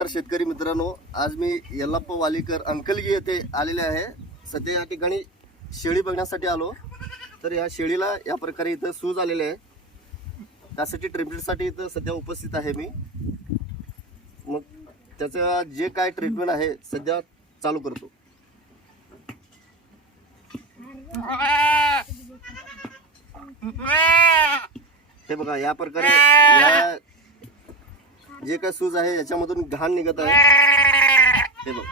तर शेतकरी मित्रांनो आज मी यल्लाप्पा वालीकर अंकलगी येथे आलेले आहे. सध्या या ठिकाणी शेळी बघण्यासाठी आलो. तर या शेळीला या प्रकारे इथं सूज आलेले आहे. त्यासाठी ट्रीटमेंटसाठी इथं सध्या उपस्थित आहे मी. मग त्याचं जे काय ट्रीटमेंट आहे सध्या चालू करतो. हे बघा या प्रकारे या जे काय सूज आहे याच्यामधून घाण निघत आहे. हे बघ.